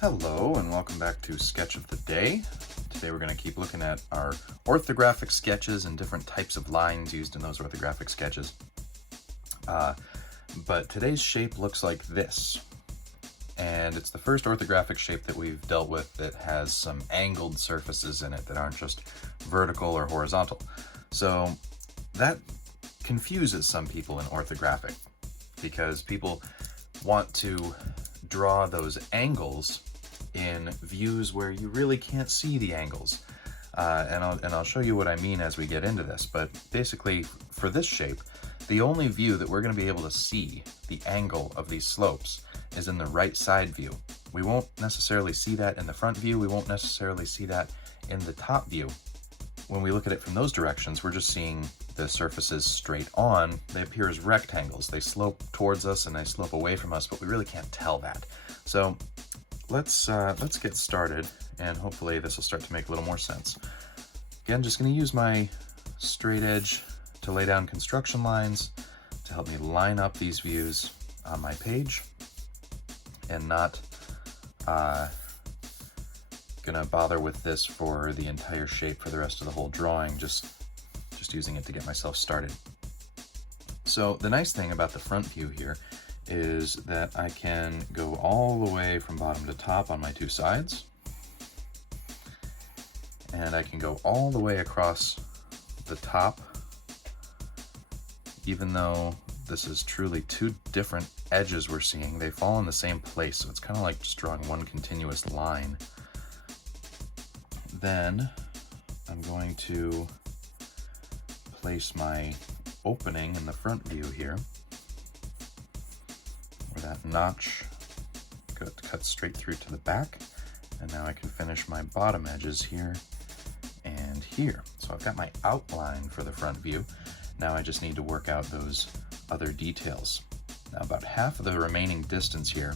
Hello and welcome back to Sketch of the Day. Today we're going to keep looking at our orthographic sketches and different types of lines used in those orthographic sketches. But today's shape looks like this. And it's the first orthographic shape that we've dealt with that has some angled surfaces in it that aren't just vertical or horizontal. So that confuses some people in orthographic because people want to draw those angles in views where you really can't see the angles. And I'll show you what I mean as we get into this. But basically, for this shape, the only view that we're going to be able to see the angle of these slopes is in the right side view. We won't necessarily see that in the front view. We won't necessarily see that in the top view. When we look at it from those directions, we're just seeing the surfaces straight on. They appear as rectangles. They slope towards us and they slope away from us, but we really can't tell that. So let's get started, and hopefully this will start to make a little more sense. Again, just going to use my straight edge to lay down construction lines to help me line up these views on my page, and not gonna bother with this for the entire shape for the rest of the whole drawing, just using it to get myself started. So the nice thing about the front view here is that I can go all the way from bottom to top on my two sides, and I can go all the way across the top, even though this is truly two different edges we're seeing. They fall in the same place, so it's kind of like just drawing one continuous line. Then I'm going to place my opening in the front view here, where that notch cuts straight through to the back. And now I can finish my bottom edges here and here. So I've got my outline for the front view. Now I just need to work out those other details. Now about half of the remaining distance here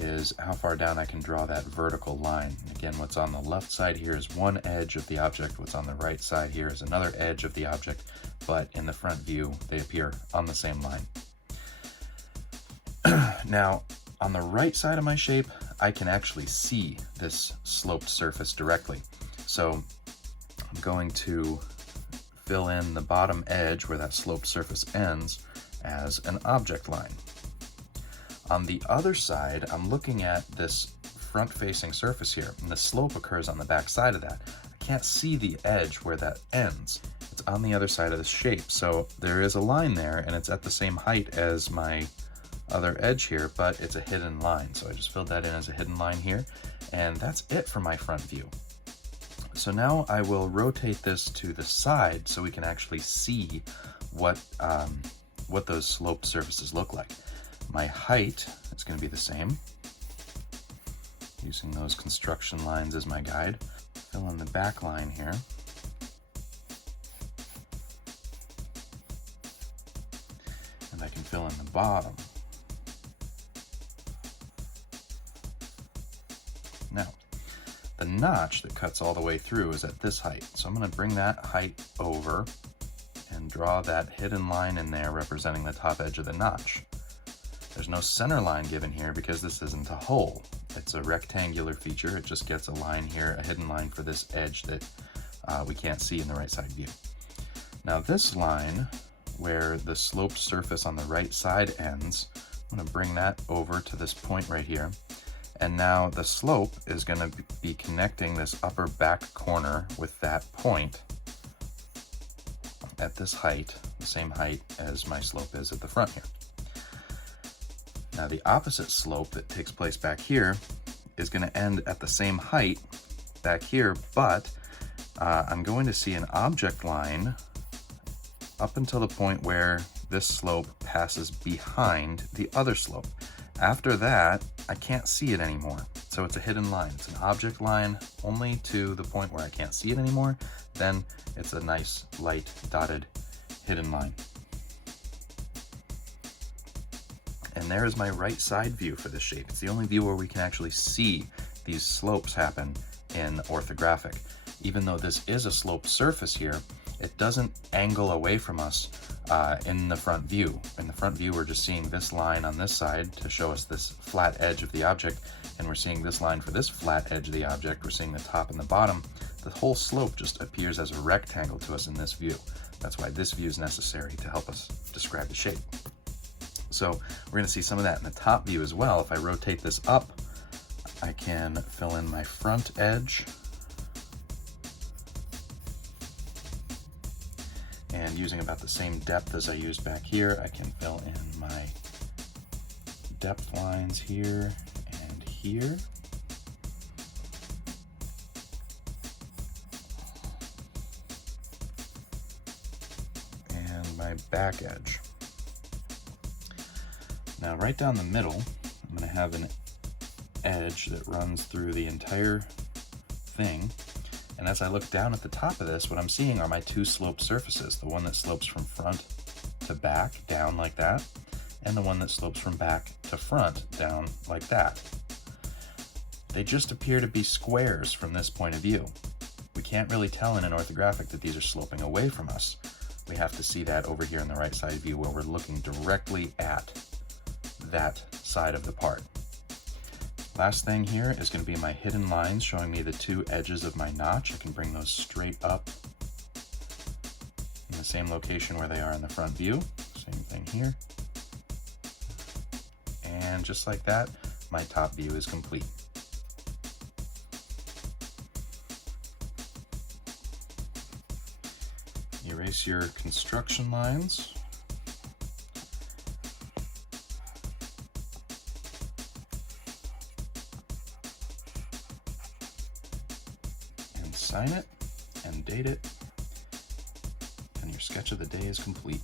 is how far down I can draw that vertical line. Again, what's on the left side here is one edge of the object. What's on the right side here is another edge of the object, but in the front view, they appear on the same line. Now, on the right side of my shape, I can actually see this sloped surface directly. So I'm going to fill in the bottom edge where that sloped surface ends as an object line. On the other side, I'm looking at this front-facing surface here, and the slope occurs on the back side of that. I can't see the edge where that ends. It's on the other side of the shape, so there is a line there, and it's at the same height as my other edge here, but it's a hidden line. So I just filled that in as a hidden line here, and that's it for my front view. So now I will rotate this to the side so we can actually see what those sloped surfaces look like. My height is going to be the same, using those construction lines as my guide. Fill in the back line here. And I can fill in the bottom. Now, the notch that cuts all the way through is at this height. So I'm going to bring that height over and draw that hidden line in there representing the top edge of the notch. There's no center line given here because this isn't a hole. It's a rectangular feature. It just gets a line here, a hidden line for this edge that we can't see in the right side view. Now this line, where the sloped surface on the right side ends, I'm going to bring that over to this point right here. And now the slope is going to be connecting this upper back corner with that point at this height, the same height as my slope is at the front here. Now the opposite slope that takes place back here is going to end at the same height back here, but I'm going to see an object line up until the point where this slope passes behind the other slope. After that, I can't see it anymore. So it's a hidden line. It's an object line only to the point where I can't see it anymore. Then it's a nice light dotted hidden line. And there is my right side view for this shape. It's the only view where we can actually see these slopes happen in orthographic. Even though this is a sloped surface here, it doesn't angle away from us in the front view. In the front view, we're just seeing this line on this side to show us this flat edge of the object, and we're seeing this line for this flat edge of the object, we're seeing the top and the bottom, the whole slope just appears as a rectangle to us in this view. That's why this view is necessary to help us describe the shape. So we're going to see some of that in the top view as well. If I rotate this up, I can fill in my front edge. And using about the same depth as I used back here, I can fill in my depth lines here and here. And my back edge. Now right down the middle, I'm going to have an edge that runs through the entire thing. And as I look down at the top of this, what I'm seeing are my two sloped surfaces, the one that slopes from front to back, down like that, and the one that slopes from back to front, down like that. They just appear to be squares from this point of view. We can't really tell in an orthographic that these are sloping away from us. We have to see that over here in the right side view where we're looking directly at that side of the part. Last thing here is going to be my hidden lines showing me the two edges of my notch. I can bring those straight up in the same location where they are in the front view. Same thing here. And just like that, my top view is complete. Erase your construction lines. Sign it and date it, and your sketch of the day is complete.